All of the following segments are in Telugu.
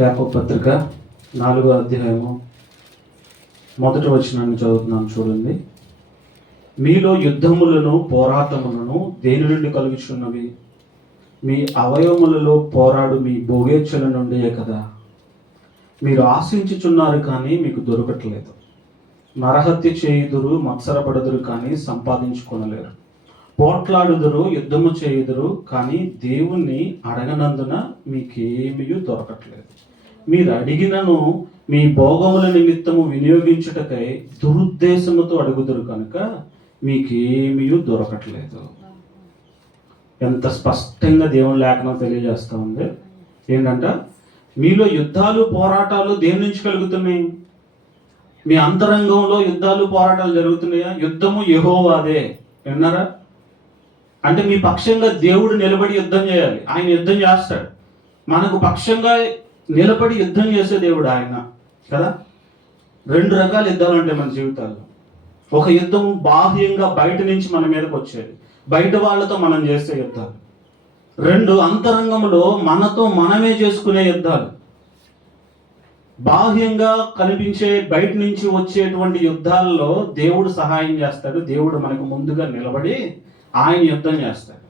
యాకోబు పత్రిక 4వ అధ్యాయము మొదటి వచనాన్ని చదువుతున్నాను చూడండి. మీలో యుద్ధములను పోరాటములను దేని నుండి కలుగుచున్నవి? మీ అవయవములలో పోరాడు మీ భోగేచ్ఛల నుండియే కదా. మీరు ఆశించుచున్నారు కానీ మీకు దొరకట్లేదు. నరహత్య చేయుదురు, మత్సరపడుదురు కానీ సంపాదించుకొనలేరు. పోట్లాడుదురు, యుద్ధము చేయుదురు కానీ దేవుణ్ణి అడగనందున మీకేమీ దొరకట్లేదు. మీరు అడిగినను మీ భోగముల నిమిత్తము వినియోగించుటకై దురుద్దేశముతో అడుగుదురు కనుక మీకేమీ దొరకట్లేదు. ఎంత స్పష్టంగా దేవుని లేఖనం తెలియజేస్తూ ఉంది. ఏంటంట, మీలో యుద్ధాలు పోరాటాలు దేని నుంచి కలుగుతున్నాయి? మీ అంతరంగంలో యుద్ధాలు పోరాటాలు జరుగుతున్నాయా? యుద్ధము యెహోవాదే. విన్నారా? అంటే మీ పక్షంగా దేవుడు నిలబడి యుద్ధం చేయాలి. ఆయన యుద్ధం చేస్తాడు. మనకు పక్షంగా నిలబడి యుద్ధం చేసే దేవుడు ఆయన కదా. 2 రకాల యుద్ధాలు ఉంటాయి మన జీవితాల్లో. ఒక యుద్ధం బాహ్యంగా బయట నుంచి మన మీదకి వచ్చేది, బయట వాళ్ళతో మనం చేసే యుద్ధాలు. 2 అంతరంగంలో మనతో మనమే చేసుకునే యుద్ధాలు. బాహ్యంగా కనిపించే బయట నుంచి వచ్చేటువంటి యుద్ధాల్లో దేవుడు సహాయం చేస్తాడు. దేవుడు మనకు ముందుగా నిలబడి ఆయన యుద్ధం చేస్తాడు.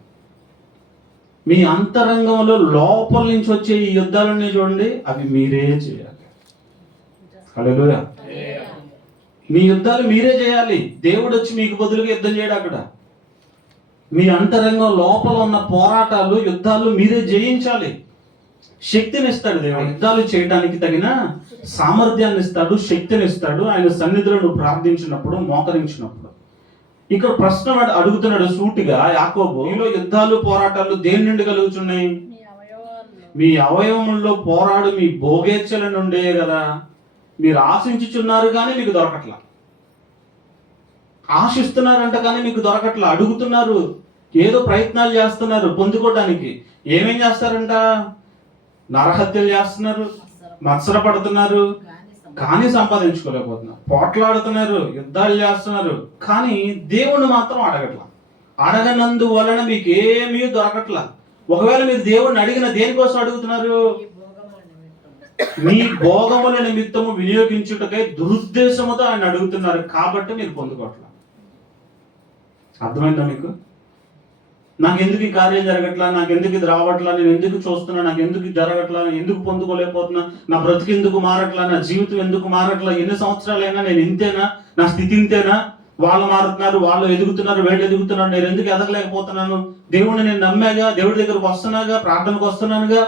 మీ అంతరంగంలో లోపల నుంచి వచ్చే ఈ యుద్ధాలన్నీ చూడండి, అవి మీరే చేయాలి. హల్లెలూయా. మీ యుద్ధాలు మీరే చేయాలి. దేవుడు వచ్చి మీకు బదులుగా యుద్ధం చేయడు. అక్కడ మీ అంతరంగం లోపల ఉన్న పోరాటాలు, యుద్ధాలు మీరే జయించాలి. శక్తిని ఇస్తాడు దేవుడు. యుద్ధాలు చేయడానికి తగిన సామర్థ్యాన్ని ఇస్తాడు, శక్తిని ఇస్తాడు. ఆయన సన్నిధిలో నువ్వు ప్రార్థించినప్పుడు, మోకరించినప్పుడు. ఇక్కడ ప్రశ్న అడుగుతున్నాడు సూటిగా యాకోబు, మీలో యుద్ధాలు పోరాటాలు దేని నుండి కలుగుతున్నాయి? మీ అవయవముల్లో పోరాడు మీ భోగేచ్ఛల నుండే కదా. మీరు ఆశించుచున్నారు కానీ మీకు దొరకట్లా. ఆశిస్తున్నారంట కానీ మీకు దొరకట్లా. అడుగుతున్నారు, ఏదో ప్రయత్నాలు చేస్తున్నారు పొందుకోవడానికి. ఏమేం చేస్తారంట? నరహత్యలు చేస్తున్నారు, మత్సరపడుతున్నారు కానీ సంపాదించుకోలేకపోతున్నారు. పోట్లాడుతున్నారు, యుద్ధాలు చేస్తున్నారు కానీ దేవుణ్ణి మాత్రం అడగట్లా. అడగనందు వలన మీకు ఏమీ దొరకట్లా. ఒకవేళ మీరు దేవుణ్ణి అడిగిన దేనికోసం అడుగుతున్నారు? మీ భోగముల నిమిత్తము వినియోగించుటకై దురుద్దేశముతో ఆయన అడుగుతున్నారు కాబట్టి మీరు పొందుకోవట్లా. అర్థమైందా మీకు? నాకు ఎందుకు ఈ కార్యం జరగట్లా, నాకు ఎందుకు ఇది రావట్లా, నేను ఎందుకు చూస్తున్నా, నాకు ఎందుకు జరగట్లా, ఎందుకు పొందుకోలేకపోతున్నా, నా బ్రతుకు ఎందుకు మారట్లా, నా జీవితం ఎందుకు మారట్లా, ఎన్ని సంవత్సరాలైనా నేను ఇంతేనా, నా స్థితి ఇంతేనా, వాళ్ళు మారుతున్నారు, వాళ్ళు ఎదుగుతున్నారు, వీళ్ళు ఎదుగుతున్నారు, నేను ఎందుకు ఎదగలేకపోతున్నాను? దేవుడిని నేను నమ్మాగా, దేవుడి దగ్గరకు వస్తున్నాగా, ప్రార్థనకు వస్తున్నానుగా,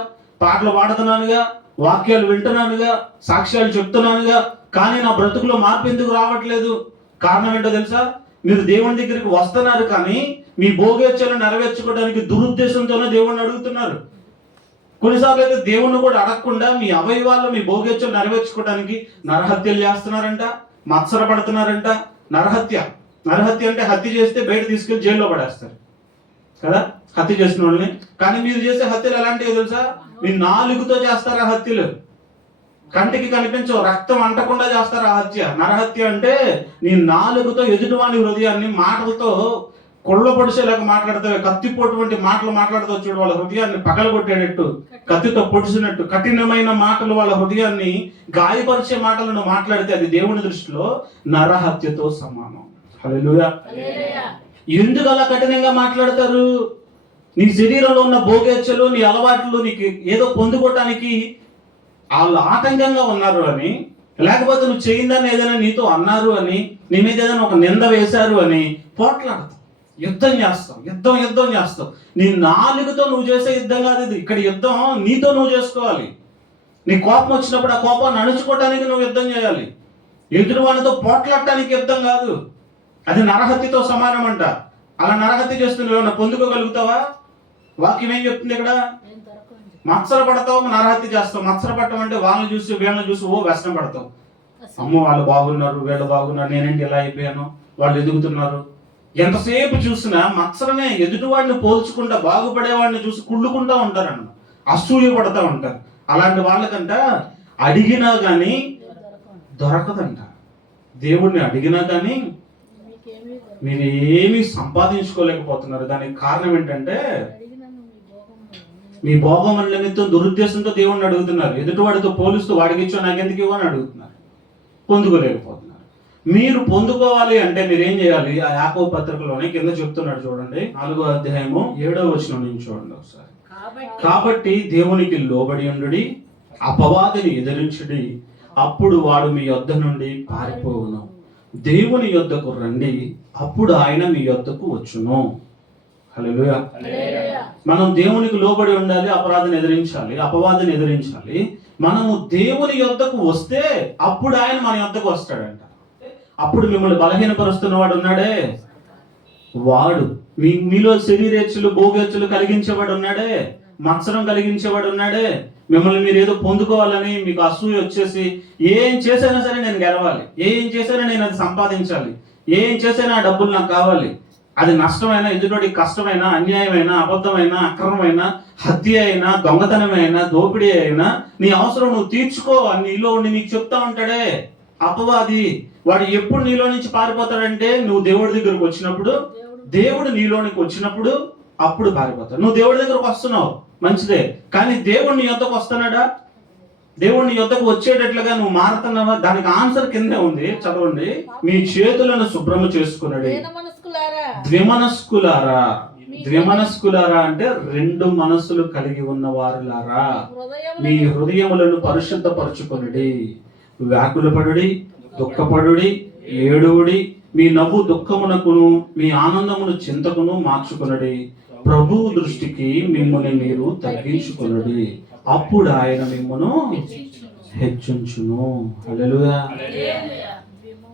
పాటలు పాడుతున్నానుగా, వాక్యాలు వింటున్నానుగా, సాక్ష్యాలు చెప్తున్నానుగా, కానీ నా బ్రతుకులో మార్పు ఎందుకు రావట్లేదు? కారణం ఏంటో తెలుసా? మీరు దేవుని దగ్గరికి వస్తున్నారు కానీ మీ భోగేచ్ఛలను నెరవేర్చుకోవడానికి దురుద్దేశంతోనే దేవుణ్ణి అడుగుతున్నారు. కొన్నిసార్లు అయితే దేవుణ్ణి కూడా అడగకుండా మీ అవయవాల్లో మీ భోగేచ్ఛలు నెరవేర్చుకోవడానికి నరహత్యలు చేస్తున్నారంట, మత్సరపడుతున్నారంట. నరహత్య అంటే హత్య చేస్తే బయట తీసుకెళ్లి జైల్లో పడేస్తారు కదా, హత్య చేసిన వాళ్ళని. కానీ మీరు చేసే హత్యలు ఎలాంటివి తెలుసా? మీ నాలుగుతో చేస్తారు ఆ హత్యలు. కంటికి కనిపించవు, రక్తం అంటకుండా చేస్తారు ఆ హత్య. నరహత్య అంటే నీ నాలుగుతో ఎదుటివాని హృదయాన్ని మాటలతో కొళ్ళ పొడిసేలాగా మాట్లాడతావు, కత్తిపోటు వంటి మాటలు మాట్లాడతావు చూడు. వాళ్ళ హృదయాన్ని పగలగొట్టేటట్టు, కత్తితో పొడిచినట్టు కఠినమైన మాటలు, వాళ్ళ హృదయాన్ని గాయపరిచే మాటలను మాట్లాడితే అది దేవుని దృష్టిలో నరహత్యతో సమానం. హల్లెలూయా. ఎందుకు అలా కఠినంగా మాట్లాడతారు? నీ శరీరంలో ఉన్న భోగేచ్ఛలు, నీ అలవాట్లు నీకు ఏదో పొందుకోవటానికి వాళ్ళు ఆటంకంగా ఉన్నారు అని, లేకపోతే నువ్వు చేయిందని ఏదైనా నీతో అన్నారు అని, నీ మీద ఏదైనా ఒక నింద వేశారు అని పోట్లాడతావు, యుద్ధం చేస్తావు. నీ నాలుగుతో నువ్వు చేసే యుద్ధం కాదు ఇది. ఇక్కడ యుద్ధం నీతో నువ్వు చేసుకోవాలి. నీ కోపం వచ్చినప్పుడు ఆ కోపాన్ని అణుచుకోవటానికి నువ్వు యుద్ధం చేయాలి. ఎదుటి వాళ్ళతో పోట్లాడటానికి యుద్ధం కాదు. అది నరహత్యతో సమానం అంట. అలా నరహత్య చేస్తూ నువ్వు ఏమన్నా పొందుకోగలుగుతావా? వాక్యం ఏం చెప్తుంది ఇక్కడ? మత్సరపడతావు, నరహత్య చేస్తావు. మత్సరపడటం అంటే వాళ్ళని చూసి వీళ్ళని చూసి వ్యసనం పడతావు. అమ్మో వాళ్ళు బాగున్నారు, వీళ్ళు బాగున్నారు, నేనేంటి ఇలా అయిపోయాను, వాళ్ళు ఎదుగుతున్నారు. ఎంతసేపు చూసినా మత్సరమే. ఎదుటివాడిని పోల్చుకుంటా, బాగుపడేవాడిని చూసి కుళ్ళుకుంటా ఉంటారన్న, అసూయ పడతా ఉంటారు. అలాంటి వాళ్ళకంట అడిగినా కానీ దొరకదంట. దేవుడిని అడిగినా కానీ మీరు ఏమీ సంపాదించుకోలేకపోతున్నారు. దానికి కారణం ఏంటంటే మీ భోగముల నిమిత్తం దురుద్దేశంతో దేవుణ్ణి అడుగుతున్నారు. ఎదుటివాడితో పోలుస్తూ వాడికి ఇచ్చో నాకెందుకు ఇవ్వని అడుగుతున్నారు. పొందుకోలేకపోతున్నారు. మీరు పొందుకోవాలి అంటే మీరు ఏం చేయాలి? ఆ యాకోబు పత్రికలోనే కింద చెప్తున్నాడు చూడండి, 4వ అధ్యాయము 7వ వచనం నుంచి చూడండి ఒకసారి. కాబట్టి దేవునికి లోబడి ఉండుడి, అపవాదిని ఎదిరించుడి, అప్పుడు వాడు మీ యొద్ద నుండి పారిపోవును. దేవుని యొద్దకు రండి, అప్పుడు ఆయన మీ యొద్దకు వచ్చును. హల్లెలూయా. మనం దేవునికి లోబడి ఉండాలి, అపరాధిని ఎదిరించాలి, అపవాదిని ఎదిరించాలి. మనము దేవుని యొద్దకు వస్తే అప్పుడు ఆయన మన యొద్దకు వస్తాడంట. అప్పుడు మిమ్మల్ని బలహీనపరుస్తున్న వాడు ఉన్నాడే, వాడు మీలో శరీరేచ్ఛలు భోగేచ్ఛలు కలిగించేవాడు ఉన్నాడే, మత్సరం కలిగించేవాడు ఉన్నాడే, మిమ్మల్ని మీరు ఏదో పొందుకోవాలని మీకు అసూయ వచ్చేసి ఏం చేసైనా సరే నేను గెలవాలి, ఏం చేసైనా నేను అది సంపాదించాలి, ఏం చేసైనా ఆ డబ్బులు నాకు కావాలి, అది నష్టమైనా ఎదుటికి కష్టమైనా అన్యాయమైనా అబద్ధమైనా అక్రమమైన హత్య అయినా దొంగతనమైనా దోపిడీ అయినా నీ అవసరం నువ్వు తీర్చుకో అని నీలో ఉండి నీకు చెప్తా ఉంటాడే అపవాది. వాడు ఎప్పుడు నీలో నుంచి పారిపోతాడంటే నువ్వు దేవుడి దగ్గరకు వచ్చినప్పుడు, దేవుడు నీలోనికి వచ్చినప్పుడు అప్పుడు పారిపోతాడు. నువ్వు దేవుడి దగ్గరకు వస్తున్నావు మంచిదే, కానీ దేవుడు నీ యొద్దకు వస్తున్నాడా? దేవుడు నీ యొద్దకు వచ్చేటట్లుగా నువ్వు మారుతున్నావా? దానికి ఆన్సర్ కిందే ఉంది, చదవండి. మీ చేతులను శుభ్రము చేసుకున్నాడు. ద్విమనస్కులారా, ద్విమనస్కులారా అంటే 2 మనస్సులు కలిగి ఉన్న వారులారా, మీ హృదయములను పరిశుద్ధపరచుకొనుడి, వ్యాకులపడుడి, దుఃఖపడుడి, ఏడువుడి, మీ నవ్వు దుఃఖమునకును మీ ఆనందమును చింతకును మార్చుకొనుడి. ప్రభువు దృష్టికి మిమ్మల్ని మీరు తగ్గించుకొనుడి, అప్పుడు ఆయన మిమ్మను హెచ్చించును. హల్లెలూయా.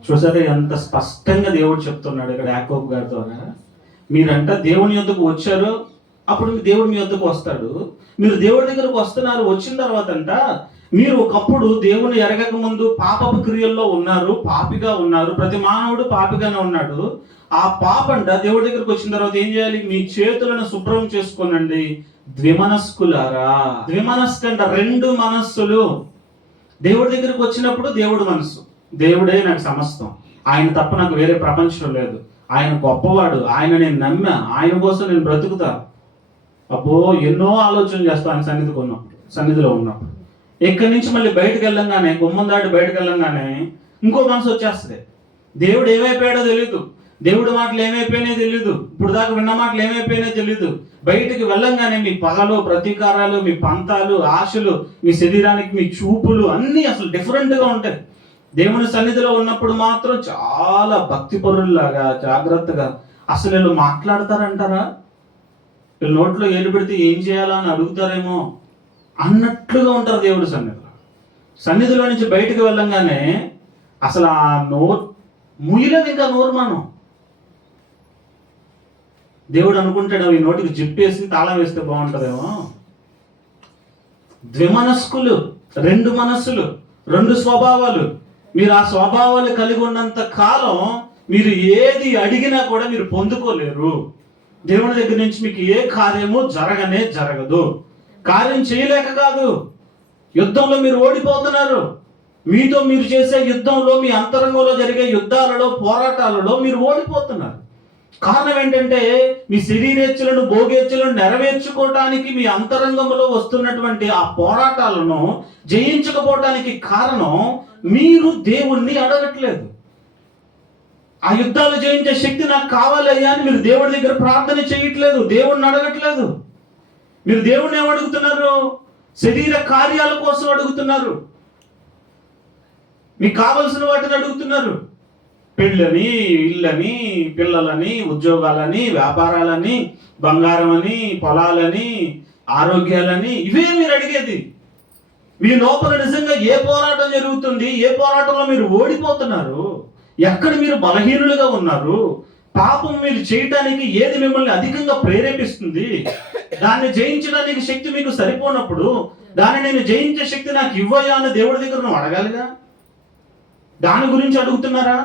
చూసారా ఎంత స్పష్టంగా దేవుడు చెప్తున్నాడు ఇక్కడ యాకోబు గారి ద్వారా. మీరంట దేవుని యొద్దకు వచ్చారు, అప్పుడు దేవుడు మీ యొద్దకు వస్తాడు. మీరు దేవుడి దగ్గరకు వస్తున్నారు, వచ్చిన తర్వాత అంట మీరు ఒకప్పుడు దేవుని ఎరగక ముందు పాపపు క్రియల్లో ఉన్నారు, పాపిగా ఉన్నారు. ప్రతి మానవుడు పాపిగానే ఉన్నాడు. ఆ పాపంట దేవుడి దగ్గరకు వచ్చిన తర్వాత ఏం చేయాలి? మీ చేతులను శుభ్రం చేసుకోనండి. ద్విమనస్కులారా, ద్విమనస్కంట 2 మనస్సులు. దేవుడి దగ్గరకు వచ్చినప్పుడు దేవుడు మనస్సు, దేవుడే నాకు సమస్తం, ఆయన తప్ప నాకు వేరే ప్రపంచం లేదు, ఆయన గొప్పవాడు, ఆయన నేను నమ్మా, ఆయన కోసం నేను బ్రతుకుతా. అబ్బో ఎన్నో ఆలోచనలు చేస్తాను ఆయన సన్నిధిలో ఉన్నప్పుడు. ఇక్కడి నుంచి మళ్ళీ బయటకు వెళ్ళంగానే, గుమ్మం దాటి బయటకు వెళ్ళంగానే ఇంకో మనసు వచ్చేస్తుంది. దేవుడు ఏమైపోయాడో తెలియదు, దేవుడి మాటలు ఏమైపోయినాయో తెలియదు, ఇప్పుడు దాకా విన్న మాటలు ఏమైపోయినాయో తెలియదు. బయటికి వెళ్ళంగానే మీ పగలు, ప్రతీకారాలు, మీ పంతాలు, ఆశలు, మీ శరీరానికి మీ చూపులు అన్నీ అసలు డిఫరెంట్గా ఉంటాయి. దేవుని సన్నిధిలో ఉన్నప్పుడు మాత్రం చాలా భక్తి పరుల్లాగా జాగ్రత్తగా. అసలు వీళ్ళు మాట్లాడతారంటారా? వీళ్ళు నోట్లో ఏలు పెడితే ఏం చేయాలా అని అడుగుతారేమో అన్నట్లుగా ఉంటారు దేవుడి సన్నిధిలో నుంచి బయటకు వెళ్ళంగానే అసలు ఆ ముయ్యలేదు ఇంకా నోరు. మనం దేవుడు అనుకుంటాడు ఈ నోటికి జిప్పేసి తాళం వేస్తే బాగుంటుందేమో. ద్విమనస్కులు, 2 మనస్సులు, 2 స్వభావాలు. మీరు ఆ స్వభావాలు కలిగి ఉన్నంత కాలం మీరు ఏది అడిగినా కూడా మీరు పొందుకోలేరు. దేవుని దగ్గర నుంచి మీకు ఏ కార్యము జరగదు. కార్యం చేయలేక కాదు, యుద్ధంలో మీరు ఓడిపోతున్నారు. మీతో మీరు చేసే యుద్ధంలో, మీ అంతరంగంలో జరిగే యుద్ధాలలో, పోరాటాలలో మీరు ఓడిపోతున్నారు. కారణం ఏంటంటే మీ శరీరేచ్ఛలను భోగేచ్ఛలను నెరవేర్చుకోవటానికి మీ అంతరంగంలో వస్తున్నటువంటి ఆ పోరాటాలను జయించకపోవటానికి కారణం మీరు దేవుణ్ణి అడగట్లేదు. ఆ యుద్ధాలు జయించే శక్తి నాకు కావాలయ్యా అని మీరు దేవుడి దగ్గర ప్రార్థన చేయట్లేదు, దేవుణ్ణి అడగట్లేదు. మీరు దేవుణ్ణి ఏమడుగుతున్నారు? శరీర కార్యాల కోసం అడుగుతున్నారు, మీకు కావలసిన వాటిని అడుగుతున్నారు. పెళ్ళని, ఇళ్ళని, పిల్లలని, ఉద్యోగాలని, వ్యాపారాలని, బంగారం అని, పొలాలని, ఆరోగ్యాలని, ఇవే మీరు అడిగేది. మీ లోపల నిజంగా ఏ పోరాటం జరుగుతుంది, ఏ పోరాటంలో మీరు ఓడిపోతున్నారు, ఎక్కడ మీరు బలహీనులుగా ఉన్నారు, పాపం మీరు చేయటానికి ఏది మిమ్మల్ని అధికంగా ప్రేరేపిస్తుంది, దాన్ని జయించడానికి శక్తి మీకు సరిపోనప్పుడు దాన్ని నేను జయించే శక్తి నాకు ఇవ్వయా అని దేవుడి దగ్గర నువ్వు అడగాలిగా. దాని గురించి అడుగుతున్నారా?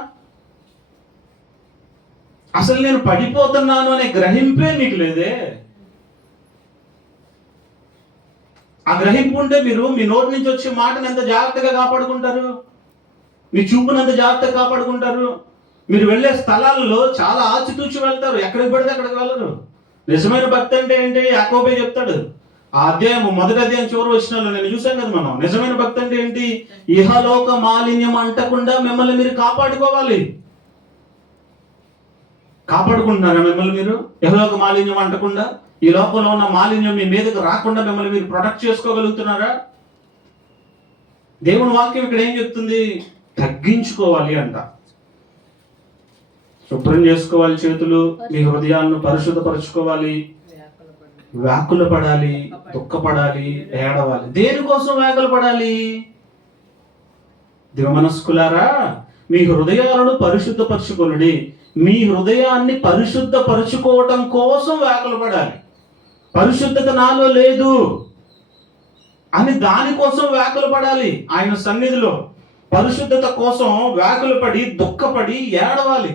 అసలు నేను పడిపోతున్నాను అనే గ్రహింపే నీకు లేదే. ఆ గ్రహింపు ఉంటే మీరు మీ నోటి నుంచి వచ్చే మాటను ఎంత జాగ్రత్తగా కాపాడుకుంటారు, మీ చూపును ఎంత జాగ్రత్తగా కాపాడుకుంటారు. మీరు వెళ్ళే స్థలాల్లో చాలా ఆచితూచి వెళ్తారు, ఎక్కడికి పడితే అక్కడికి వెళ్ళరు. నిజమైన భక్తి అంటే ఏంటి? యాకోబే చెప్తాడు, ఆ అధ్యాయం మొదటి అధ్యాయం చివరి వచనాల్లో నేను చూశాను కదా మనం. నిజమైన భక్తి అంటే ఏంటి? ఇహలోక మాలిన్యం అంటకుండా మిమ్మల్ని మీరు కాపాడుకోవాలి. కాపాడుకుంటున్నారా మిమ్మల్ని మీరు? ఇహలోక మాలిన్యం అంటకుండా, ఈ లోకంలో ఉన్న మాలిన్యం మీ మీదకి రాకుండా మిమ్మల్ని మీరు ప్రొటెక్ట్ చేసుకోగలుగుతున్నారా? దేవుని వాక్యం ఇక్కడ ఏం చెప్తుంది? తగ్గించుకోవాలి అంట. శుభ్రం చేసుకోవాలి చేతులు, మీ హృదయాలను పరిశుద్ధపరచుకోవాలి, వ్యాకుల పడాలి, దుఃఖపడాలి, ఏడవాలి. దేనికోసం వ్యాకుల పడాలి? దివమనస్కులారా, మీ హృదయాలను పరిశుద్ధపరచుకొనుడి. మీ హృదయాన్ని పరిశుద్ధపరచుకోవటం కోసం వ్యాకుల పడాలి. పరిశుద్ధత నాలో లేదు అని దానికోసం వ్యాకుల పడాలి. ఆయన సన్నిధిలో పరిశుద్ధత కోసం వ్యాకుల పడి, దుఃఖపడి, ఏడవాలి.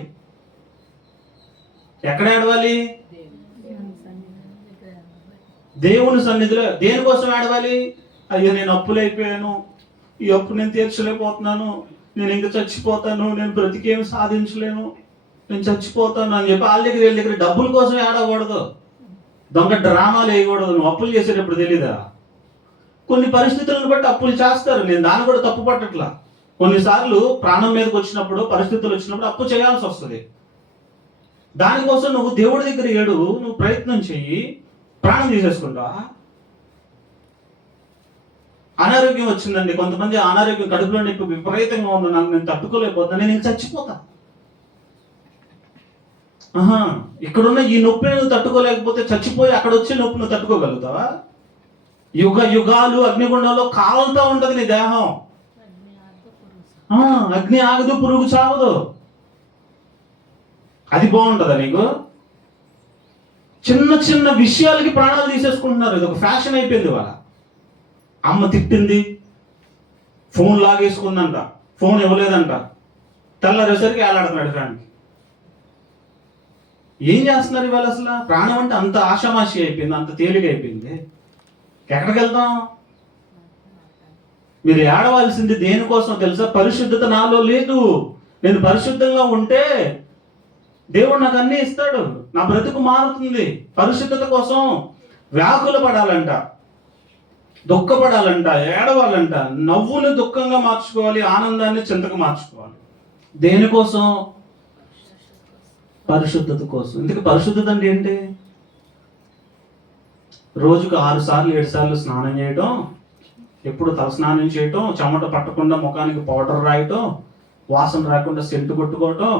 ఎక్కడ ఏడవాలి? దేవుని సన్నిధిలో. దేనికోసం ఏడవాలి? అయ్యో నేను అప్పులైపోయాను, ఈ అప్పు నేను తీర్చలేకపోతున్నాను, నేను ఇంకా చచ్చిపోతాను, నేను బ్రతికేమి సాధించలేను, నేను చచ్చిపోతాను అని చెప్పి వీళ్ళ దగ్గర డబ్బుల కోసం ఏడకూడదు, దొంగ డ్రామాలు వేయకూడదు. నువ్వు అప్పులు చేసేటప్పుడు తెలీదా? కొన్ని పరిస్థితులను బట్టి అప్పులు చేస్తారు. నేను దాన్ని కూడా తప్పు పట్టట్లా. కొన్నిసార్లు ప్రాణం మీదకి వచ్చినప్పుడు, పరిస్థితులు వచ్చినప్పుడు అప్పు చేయాల్సి వస్తుంది. దానికోసం నువ్వు దేవుడి దగ్గర ఏడు, నువ్వు ప్రయత్నం చెయ్యి, ప్రాణం తీసేసుకుంటా. అనారోగ్యం వచ్చిందండి, కొంతమంది అనారోగ్యం, కడుపులో నొప్పి విపరీతంగా ఉంది, నాకు నేను తట్టుకోలేకపోతున్నా, నేను చచ్చిపోతా. ఇక్కడున్న ఈ నొప్పిని నువ్వు తట్టుకోలేకపోతే చచ్చిపోయి అక్కడ వచ్చే నొప్పి నువ్వు తట్టుకోగలుగుతావా? యుగ యుగాలు అగ్నిగుండంలో కాలుతూ ఉంటది నీ దేహం. అగ్ని ఆగదు, పురుగు చావదు. అది బాగుంటుందా నీకు? చిన్న చిన్న విషయాలకి ప్రాణాలు తీసేసుకుంటున్నారు. ఇది ఒక ఫ్యాషన్ అయిపోయింది. వాళ్ళ అమ్మ తిట్టింది, ఫోన్ లాగేసుకుందంట, ఫోన్ ఇవ్వలేదంట, తెల్లరేసరికి ఏలాడుతున్నాడు ఫ్యాన్కి. ఏం చేస్తున్నారు ఇవాళ? అసలు ప్రాణం అంటే అంత ఆషామాషి అయిపోయింది, అంత తేలిక అయిపోయింది. ఎక్కడికి వెళ్తాం? మీరు ఏడవలసింది దేనికోసం తెలుసా? పరిశుద్ధత నాలో లేదు. నేను పరిశుద్ధంగా ఉంటే దేవుడు నాకు అన్నీ ఇస్తాడు, నా బ్రతుకు మారుతుంది. పరిశుద్ధత కోసం వ్యాకుల పడాలంట, దుఃఖపడాలంట, ఏడవాలంట. నవ్వుని దుఃఖంగా మార్చుకోవాలి, ఆనందాన్ని చింతకు మార్చుకోవాలి. దేనికోసం? పరిశుద్ధత కోసం. ఎందుకు పరిశుద్ధత అంటే ఏంటి? రోజుకు 6 సార్లు 7 సార్లు స్నానం చేయటం, ఎప్పుడు తలస్నానం చేయటం, చెమట పట్టకుండా ముఖానికి పౌడర్ రాయటం, వాసన రాకుండా సెంటు కొట్టుకోవటం,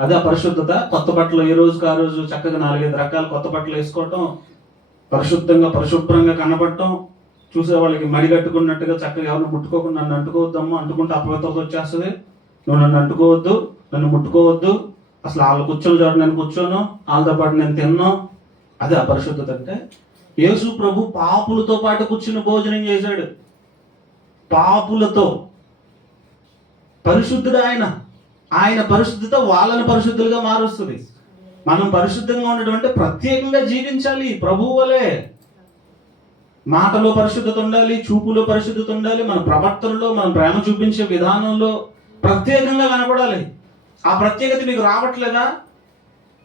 అదే పరిశుద్ధత. కొత్త బట్టలు ఏ రోజుకి ఆ రోజు చక్కగా 4-5 రకాల కొత్త బట్టలు వేసుకోవటం, పరిశుద్ధంగా పరిశుభ్రంగా కనబడటం, చూసే వాళ్ళకి మడి కట్టుకున్నట్టుగా చక్కగా ఎవరిని ముట్టుకోకుండా, నన్ను అంటుకోవద్దమ్మా, అంటుకుంటే అపవిత్రత వచ్చేస్తుంది, నువ్వు నన్ను అంటుకోవద్దు, నన్ను ముట్టుకోవద్దు, అసలు వాళ్ళు కూర్చొని చోట నేను కూర్చోను, వాళ్ళతో పాటు నేను తిన్నాను. అదే అపరిశుద్ధత అంటే. యేసు ప్రభు పాపులతో పాటు కూర్చుని భోజనం చేశాడు. పాపులతో. పరిశుద్ధుడు ఆయన. ఆయన పరిశుద్ధత వాళ్ళని పరిశుద్ధులుగా మారుస్తుంది. మనం పరిశుద్ధంగా ఉండడం అంటే ప్రత్యేకంగా జీవించాలి, ప్రభువు వలె. మాటలో పరిశుద్ధత ఉండాలి, చూపులో పరిశుద్ధత ఉండాలి, మన ప్రవర్తనలో, మనం ప్రేమ చూపించే విధానంలో ప్రత్యేకంగా కనపడాలి. ఆ ప్రత్యేకత మీకు రావట్లేదా?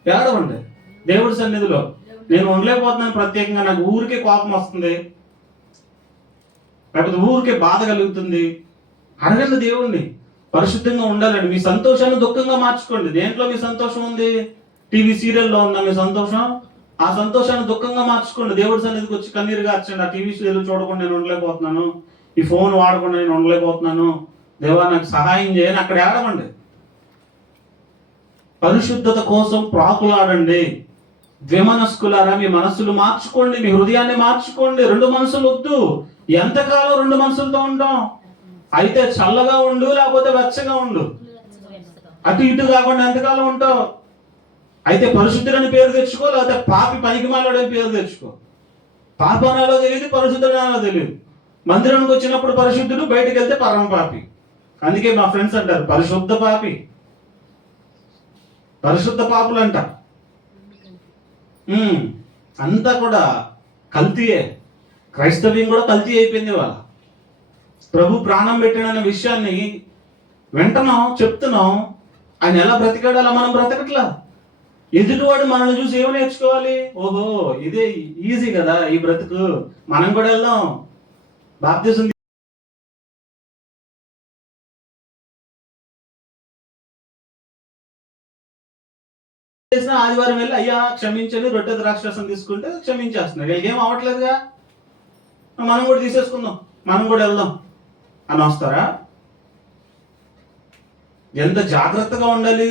ఏడవండి దేవుడి సన్నిధిలో. నేను ఉండలేకపోతున్నాను ప్రత్యేకంగా, నాకు ఊరికే కోపం వస్తుంది, లేకపోతే ఊరికే బాధ కలుగుతుంది. అడగండి దేవుణ్ణి. పరిశుద్ధంగా ఉండాలండి. మీ సంతోషాన్ని దుఃఖంగా మార్చుకోండి. దేంట్లో మీ సంతోషం ఉంది? టీవీ సీరియల్లో ఉందా మీ సంతోషం? ఆ సంతోషాన్ని దుఃఖంగా మార్చుకోండి. దేవుడి సన్నిధికి వచ్చి కన్నీరు గార్చండి. ఆ టీవీ సీరియల్ చూడకుండా నేను ఉండలేకపోతున్నాను, ఈ ఫోన్ వాడకుండా నేను ఉండలేకపోతున్నాను, దేవా నాకు సహాయం చేయని అక్కడ ఏడవండి. పరిశుద్ధత కోసం ప్రాకులాడండి. ద్విమనస్కులారా, మీ మనస్సులు మార్చుకోండి, మీ హృదయాన్ని మార్చుకోండి. 2 మనసులు వద్దు. ఎంతకాలం 2 మనసులతో ఉంటాం? అయితే చల్లగా ఉండు, లేకపోతే వెచ్చగా ఉండు. అటు ఇటు కాకుండా ఎంతకాలం ఉంటావు? అయితే పరిశుద్ధుడని పేరు తెచ్చుకో, లేకపోతే పాపి పనికిమాలోడని పేరు తెచ్చుకో. పాపనాలో తెలియదు, పరిశుద్ధుడనాలో తెలియదు. మందిరానికి వచ్చినప్పుడు పరిశుద్ధుడు, బయటకు వెళ్తే పరమ పాపి. అందుకే మా ఫ్రెండ్స్ అంటారు పరిశుద్ధ పాపి, పరిశుద్ధ పాపులు అంట. అంతా కూడా కల్తీయే. క్రైస్తవ్యం కూడా కల్తీ అయిపోయింది వాళ్ళ. ప్రభు ప్రాణం పెట్టిన విషయాన్ని వింటున్నాం, చెప్తున్నాం. ఆయన ఎలా బ్రతికాడో అలా మనం బ్రతకట్లా. ఎదుటివాడు మనల్ని చూసి ఏమి నేర్చుకోవాలి? ఓహో, ఇదే ఈజీ కదా ఈ బ్రతుకు, మనం కూడా వెళ్దాం బాప్తిసం చేసిన ఆదివారం వెళ్ళి అయ్యా క్షమించండి రొట్టె ద్రాక్షరసం తీసుకుంటే క్షమించేస్తున్నారు. వీళ్ళకి ఏం అవ్వట్లేదుగా, మనం కూడా తీసేసుకుందాం, మనం కూడా వెళ్దాం అని వస్తారా? ఎంత జాగ్రత్తగా ఉండాలి,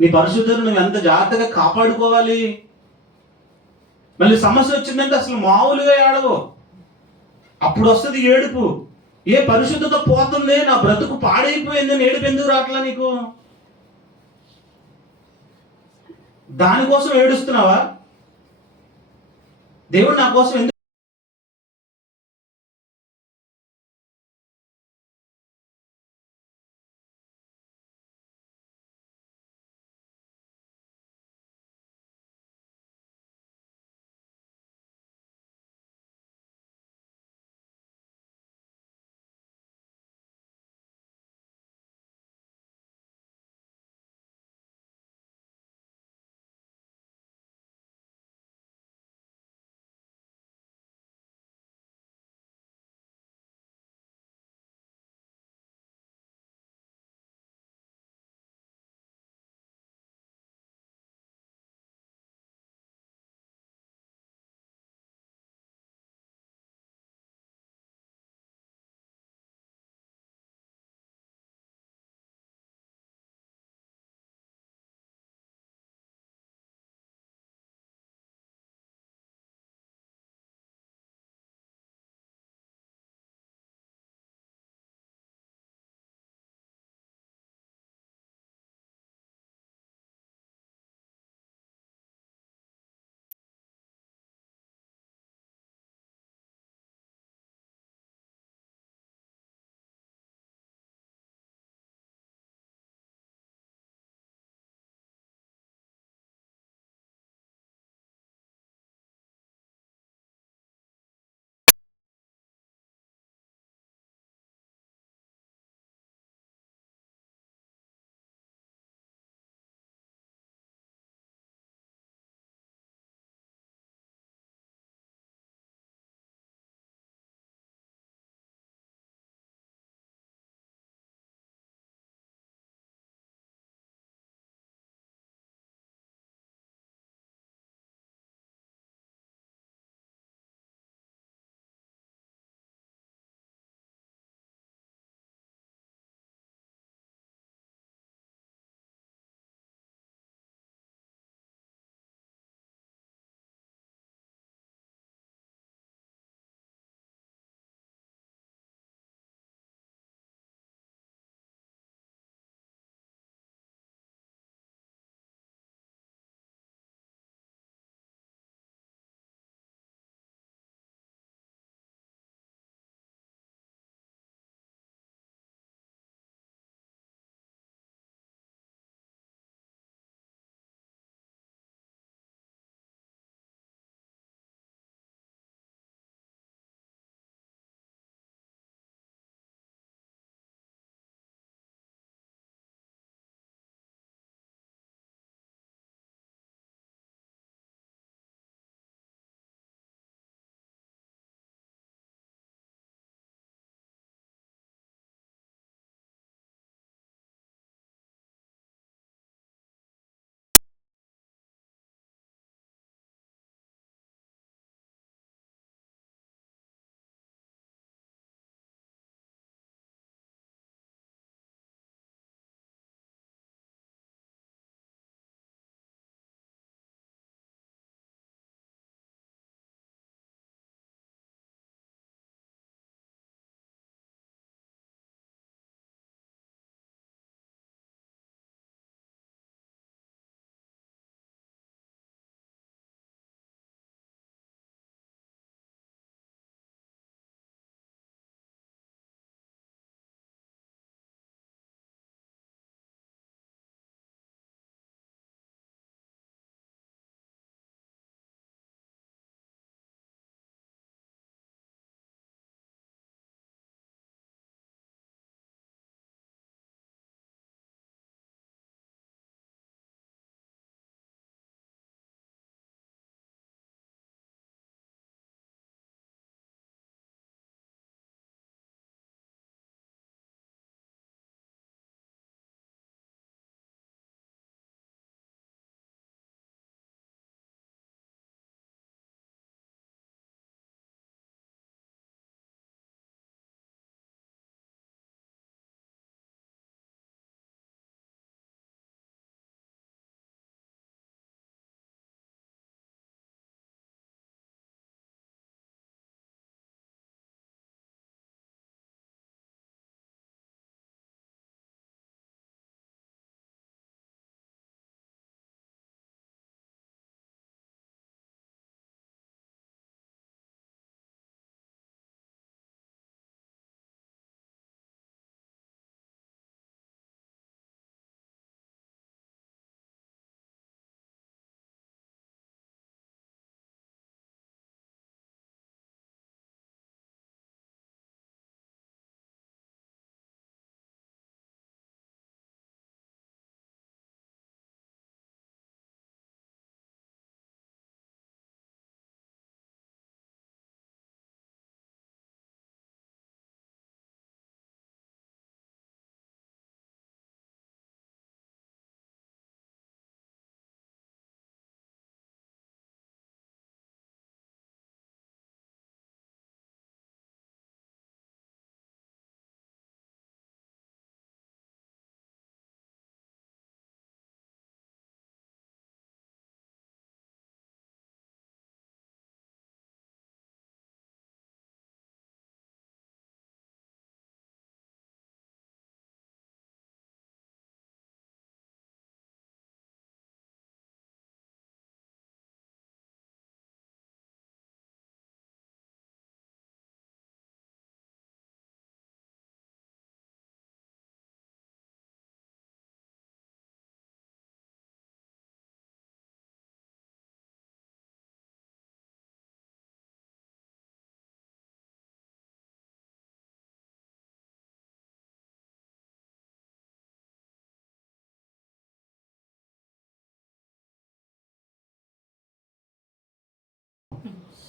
నీ పరిశుద్ధతను నువ్వు ఎంత జాగ్రత్తగా కాపాడుకోవాలి. మళ్ళీ సమస్య వచ్చిందంటే అసలు మామూలుగా ఏడవు, అప్పుడు వస్తుంది ఏడుపు. ఏ పరిశుద్ధత పోతుంది, నా బ్రతుకు పాడైపోయిందని ఏడుపు ఎందుకు రావట్లా నీకు? దానికోసం ఏడుస్తున్నావా? దేవుడు నా కోసం ఎందుకు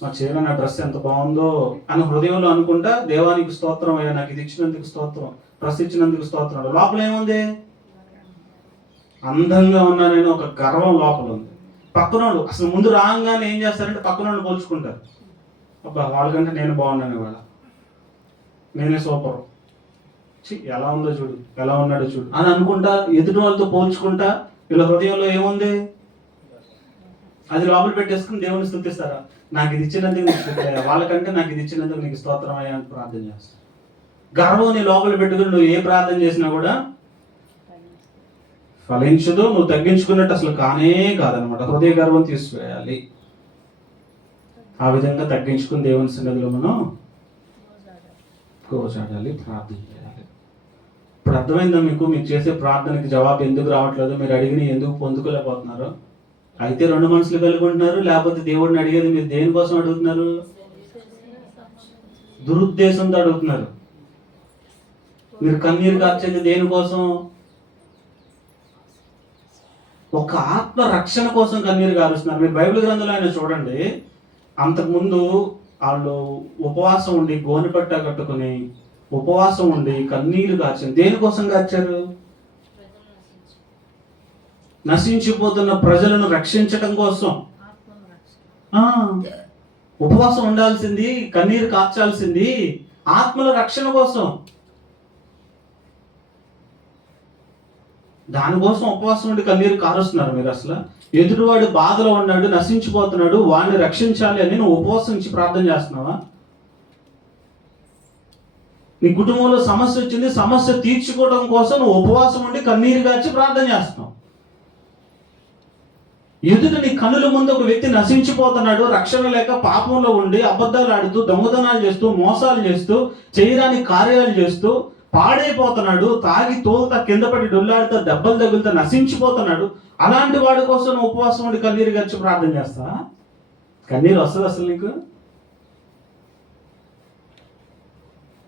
మా చీర నా డ్రెస్ ఎంత బాగుందో అని హృదయంలో అనుకుంటా దేవానికి స్తోత్రం అయ్యా, నాకు ఇది ఇచ్చినందుకు స్తోత్రం, డ్రెస్ ఇచ్చినందుకు స్తోత్రం. లోపల ఏముంది? అందంగా ఉన్నానని ఒక గర్వం లోపల ఉంది. పక్కనోళ్ళు అసలు ముందు రాగానే ఏం చేస్తారంటే పక్కనోళ్ళు పోల్చుకుంటారు. అబ్బా వాళ్ళకంటే నేను బాగున్నాను, ఇవాళ నేనే సూపర్, ఎలా ఉందో చూడు, ఎలా ఉన్నాడో చూడు అని అనుకుంటా ఎదుటి వాళ్ళతో పోల్చుకుంటా వీళ్ళ హృదయంలో ఏముంది అది లోపల పెట్టేసుకుని దేవుని స్తుతిస్తారా? నాకు ఇది ఇచ్చినందుకు నీకు స్తుతి అయ్యా, వాళ్ళకంటే నాకు ఇది ఇచ్చినందుకు నీకు స్తోత్రం అయ్యా అని ప్రార్థన చేస్తాను. గర్వం నీ లోపల పెట్టుకుని నువ్వు ఏ ప్రార్థన చేసినా కూడా ఫలించదు. నువ్వు తగ్గించుకున్నట్టు అసలు కానే కాదనమాట. హృదయ గర్వం తీసివేయాలి. ఆ విధంగా తగ్గించుకుని దేవుని సన్నిధిలో మనం కోసాడాలి, ప్రార్థన చేయాలి. ఇప్పుడు అర్థమైందా మీకు? మీరు చేసే ప్రార్థనకి జవాబు ఎందుకు రావట్లేదు, మీరు అడిగిన ఎందుకు పొందుకోలేకపోతున్నారు? అయితే రెండు మనసులు కలిగి ఉంటున్నారు, లేకపోతే దేవుడిని అడిగేది మీరు దేనికోసం అడుగుతున్నారు? దురుద్దేశంతో అడుగుతున్నారు. మీరు కన్నీరు కార్చేది దేనికోసం? ఒక ఆత్మ రక్షణ కోసం కన్నీరు కారుస్తున్నారు. మీరు బైబిల్ గ్రంథంలో అయినా చూడండి, అంతకుముందు వాళ్ళు ఉపవాసం ఉండి గోనెపట్ట కట్టుకుని ఉపవాసం ఉండి కన్నీరు కార్చారు. దేనికోసం కార్చారు? నశించిపోతున్న ప్రజలను రక్షించటం కోసం. ఉపవాసం ఉండాల్సింది, కన్నీరు కార్చాల్సింది ఆత్మల రక్షణ కోసం. దానికోసం ఉపవాసం ఉండి కన్నీరు కారుస్తున్నారు మీరు. అసలు ఎదుటివాడు బాధలో ఉన్నాడు, నశించిపోతున్నాడు, వాడిని రక్షించాలి అని నువ్వు ఉపవాసించి ప్రార్థన చేస్తున్నావా? నీ కుటుంబంలో సమస్య వచ్చింది, సమస్య తీర్చుకోవడం కోసం నువ్వు ఉపవాసం ఉండి కన్నీరు గార్చి ప్రార్థన చేస్తున్నావు. ఎదుట నీ కన్నుల ముందు ఒక వ్యక్తి నశించిపోతున్నాడు, రక్షణ లేక పాపంలో ఉండి అబద్ధాలు ఆడుతూ దొంగతనాలు చేస్తూ మోసాలు చేస్తూ చేయరాని కార్యాలు చేస్తూ పాడైపోతున్నాడు, తాగి తోలుతా కింద పడి డొల్లాడుతా దెబ్బలు తగులుతా నశించిపోతున్నాడు. అలాంటి వాడి కోసం నువ్వు ఉపవాసం ఉండి కన్నీరు గచ్చి ప్రార్థన చేస్తా? కన్నీరు వస్తుంది అసలు నీకు?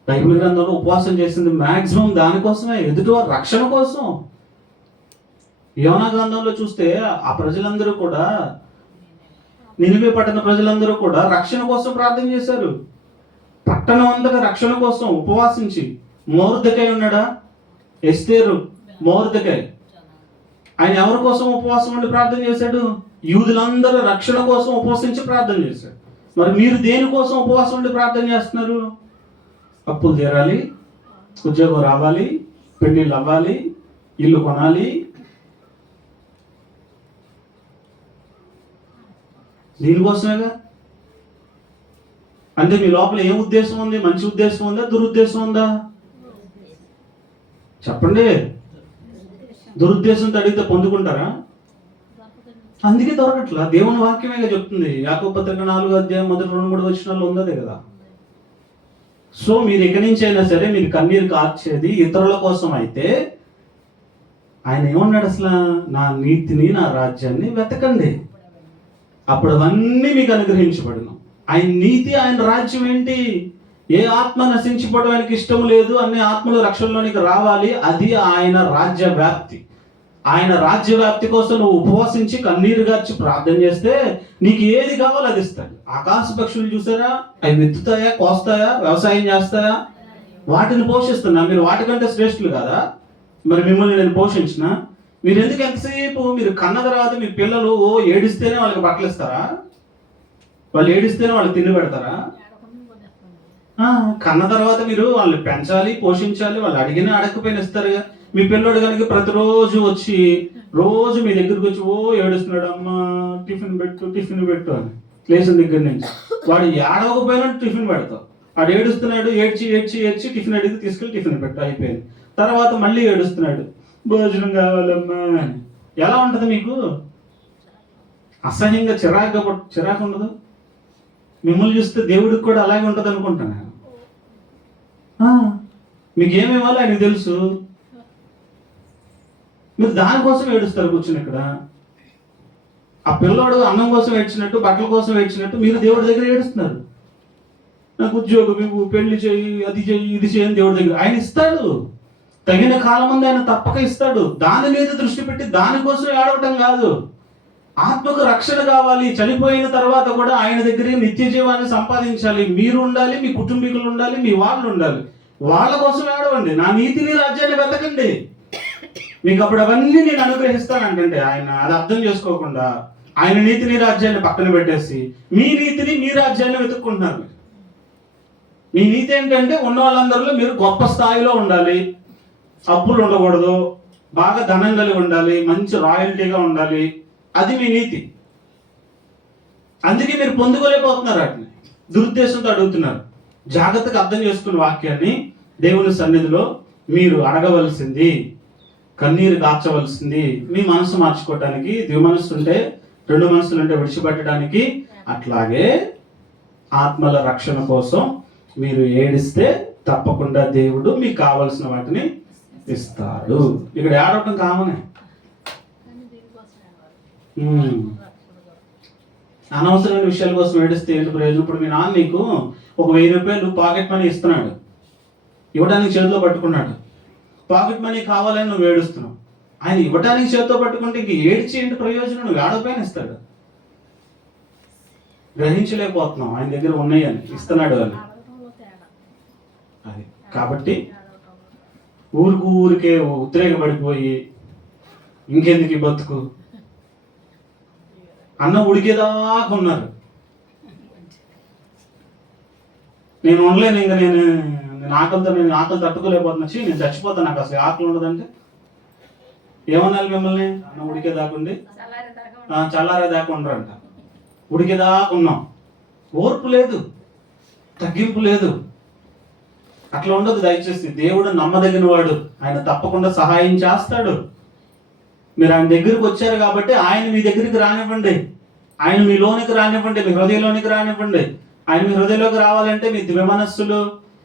బైబిల్ గ్రంథంలో ఉపవాసం చేసింది మాక్సిమం దానికోసమే, ఎదుటివారి రక్షణ కోసం. యోనా గ్రంథంలో చూస్తే ఆ ప్రజలందరూ కూడా, నినివే పట్టణ ప్రజలందరూ కూడా రక్షణ కోసం ప్రార్థన చేశారు. పట్టణం అంతటా రక్షణ కోసం ఉపవాసించి. మొర్దెకై ఉన్నాడా? ఎస్తేరు, మొర్దెకై. ఆయన ఎవరి కోసం ఉపవాసం ఉండి ప్రార్థన చేశాడు? యూదులందరూ రక్షణ కోసం ఉపవసించి ప్రార్థన చేశాడు. మరి మీరు దేనికోసం ఉపవాసం ఉండి ప్రార్థన చేస్తున్నారు? అప్పులు తీరాలి, ఉద్యోగం రావాలి, పెళ్ళిళ్ళు అవ్వాలి, ఇల్లు కొనాలి. దీనికోసమేగా. అంటే మీ లోపల ఏం ఉద్దేశం ఉంది? మంచి ఉద్దేశం ఉందా, దురుద్దేశం ఉందా? చెప్పండి. దురుద్దేశంతో అడిగితే పొందుకుంటారా? అందుకే దొరకట్లా. దేవుని వాక్యమేగా చెప్తుంది. యాకోబు పత్రిక 4వ మొదటి 2-3 వచనాల్లో ఉన్నదే కదా. సో మీరు ఎక్కడి నుంచి అయినా సరే మీరు కన్నీరు కార్చేది ఇతరుల కోసం అయితే, ఆయన ఏమన్నాడు అసలు? నా నీతిని, నా రాజ్యాన్ని వెతకండి, అప్పుడు అవన్నీ మీకు అనుగ్రహించబడును. ఆయన నీతి, ఆయన రాజ్యం ఏంటి? ఏ ఆత్మ నశించిపోవడానికి ఇష్టం లేదు, అన్ని ఆత్మలు రక్షణలోనికి రావాలి. అది ఆయన రాజ్య వ్యాప్తి. ఆయన రాజ్య వ్యాప్తి కోసం నువ్వు ఉపవసించి కన్నీరు గార్చి ప్రార్థన చేస్తే నీకు ఏది కావాలో అది ఇస్తాడు. ఆకాశ పక్షులు చూసారా? అవి విత్తుతాయా, కోస్తాయా, వ్యవసాయం చేస్తాయా? వాటిని పోషిస్తున్నా. మీరు వాటికంటే శ్రేష్ఠులు కదా? మరి మిమ్మల్ని నేను పోషించిన. మీరు ఎందుకు ఎంతసేపు మీరు కన్న తర్వాత మీ పిల్లలు ఏడిస్తేనే వాళ్ళకి బట్టలు ఇస్తారా? వాళ్ళు ఏడిస్తేనే వాళ్ళకి తిండి పెడతారా? కన్న తర్వాత మీరు వాళ్ళని పెంచాలి, పోషించాలి. వాళ్ళు అడిగినా అడగకపోయినా ఇస్తారుగా. మీ పిల్లోడు కనుక ప్రతిరోజు వచ్చి రోజు మీ దగ్గరికి వచ్చి ఏడుస్తున్నాడు, అమ్మ టిఫిన్ పెట్టు అని లేచిన దగ్గర నుంచి. వాడు ఏడవకపోయినా టిఫిన్ పెడతావు. వాడు ఏడుస్తున్నాడు, ఏడ్చి టిఫిన్ అడిగి తీసుకెళ్ళి టిఫిన్ పెట్టు, అయిపోయింది. తర్వాత మళ్ళీ ఏడుస్తున్నాడు, భోజనం కావాలమ్మా అని. ఎలా ఉంటుంది మీకు? అసహ్యంగా చిరాకు ఉండదు? మిమ్మల్ని చూస్తే దేవుడికి కూడా అలాగే ఉంటుంది అనుకుంటాను. మీకు ఏమేవాలో ఆయనకు తెలుసు. మీరు దానికోసం ఏడుస్తారు కూర్చుని ఇక్కడ. ఆ పిల్లోడు అన్నం కోసం ఏడ్చినట్టు, బట్టల కోసం ఏడ్చినట్టు మీరు దేవుడి దగ్గర ఏడుస్తున్నారు. నాకు ఉద్యోగం ఇవ్వు, పెళ్లి చేయి, అది చెయ్యి, ఇది చేయని దేవుడి దగ్గర ఆయన ఇస్తాడు. తగిన కాలం ముందు ఆయన తప్పక ఇస్తాడు. దాని మీద దృష్టి పెట్టి దానికోసం ఏడవటం కాదు. ఆత్మకు రక్షణ కావాలి. చనిపోయిన తర్వాత కూడా ఆయన దగ్గర నిత్య జీవాన్ని సంపాదించాలి. మీరు ఉండాలి, మీ కుటుంబీకులు ఉండాలి, మీ వాళ్ళు ఉండాలి. వాళ్ళ కోసం ఏడవండి. నా నీతిని రాజ్యాన్ని వెతకండి, మీకు అప్పుడు అవన్నీ నేను అనుగ్రహిస్తానంటే ఆయన అది అర్థం చేసుకోకుండా ఆయన నీతిని రాజ్యాన్ని పక్కన పెట్టేసి మీ నీతిని మీ రాజ్యాన్ని వెతుక్కుంటున్నారు. మీ నీతి ఏంటంటే ఉన్న వాళ్ళందరిలో మీరు గొప్ప స్థాయిలో ఉండాలి, అప్పులు ఉండకూడదు, బాగా ధనం కలిగి ఉండాలి, మంచి రాయల్టీగా ఉండాలి. అది మీ నీతి. అందుకే మీరు పొందుకోలేకపోతున్నారు. వాటిని దురుద్దేశంతో అడుగుతున్నారు. జాగ్రత్తగా అర్థం చేసుకున్న వాక్యాన్ని దేవుని సన్నిధిలో మీరు అడగవలసింది, కన్నీరు కార్చవలసింది, మీ మనసు మార్చుకోవటానికి. మనసు ఉంటే, రెండు మనసులు ఉంటే విడిచిపెట్టడానికి. అట్లాగే ఆత్మల రక్షణ కోసం మీరు ఏడిస్తే తప్పకుండా దేవుడు మీకు కావలసిన వాటిని ఇస్తాడు. ఇక్కడ ఏడవటం కామనే. అనవసరమైన విషయాల కోసం ఏడిస్తే ఏంటి ప్రయోజనం? ఇప్పుడు మీ నాన్న నీకు ఒక 1000 రూపాయలు పాకెట్ మనీ ఇస్తున్నాడు, ఇవ్వడానికి చేతిలో పట్టుకున్నాడు. పాకెట్ మనీ కావాలని నువ్వు ఏడుస్తున్నావు. ఆయన ఇవ్వడానికి చేతితో పట్టుకుంటే ఇంక ఏడ్చి ఏంటి ప్రయోజనం? నువ్వు ఏడవపైన ఇస్తాడు. గ్రహించలేకపోతున్నావు ఆయన దగ్గర ఉన్నాయని, ఇస్తున్నాడు అని. అది కాబట్టి ఊరికే ఉద్రేకపడిపోయి ఇంకెందుకు ఈ బతుకు అన్న ఉడికేదాకా ఉన్నారు. నేను ఉండలేను, ఇంకా నేను ఆకలి తట్టుకోలేకపోతున్నా, నేను చచ్చిపోతాను, నాకు అసలు ఆకలి ఉండదంటే ఏమన్నాను మిమ్మల్ని? అన్న ఉడికేదాకుండి చల్లారేదాకా ఉండరంట. ఉడికేదాకా ఉన్నాం. ఓర్పు లేదు, తగ్గింపు లేదు. అట్లా ఉండదు దయచేసి. దేవుడు నమ్మదగిన వాడు, ఆయన తప్పకుండా సహాయం చేస్తాడు. మీరు ఆయన దగ్గరికి వచ్చారు కాబట్టి ఆయన మీ దగ్గరికి రానివ్వండి, ఆయన మీ లోనికి రానివ్వండి, మీ హృదయంలోనికి రానివ్వండి. ఆయన మీ హృదయంలోకి రావాలంటే మీ ద్విమనస్సులు,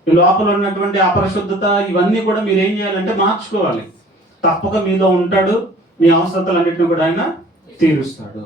మీ లోపల ఉన్నటువంటి అపరిశుద్ధత, ఇవన్నీ కూడా మీరు ఏం చేయాలంటే మార్చుకోవాలి. తప్పక మీలో ఉంటాడు, మీ అవసరతలన్నింటినీ కూడా ఆయన తీరుస్తాడు.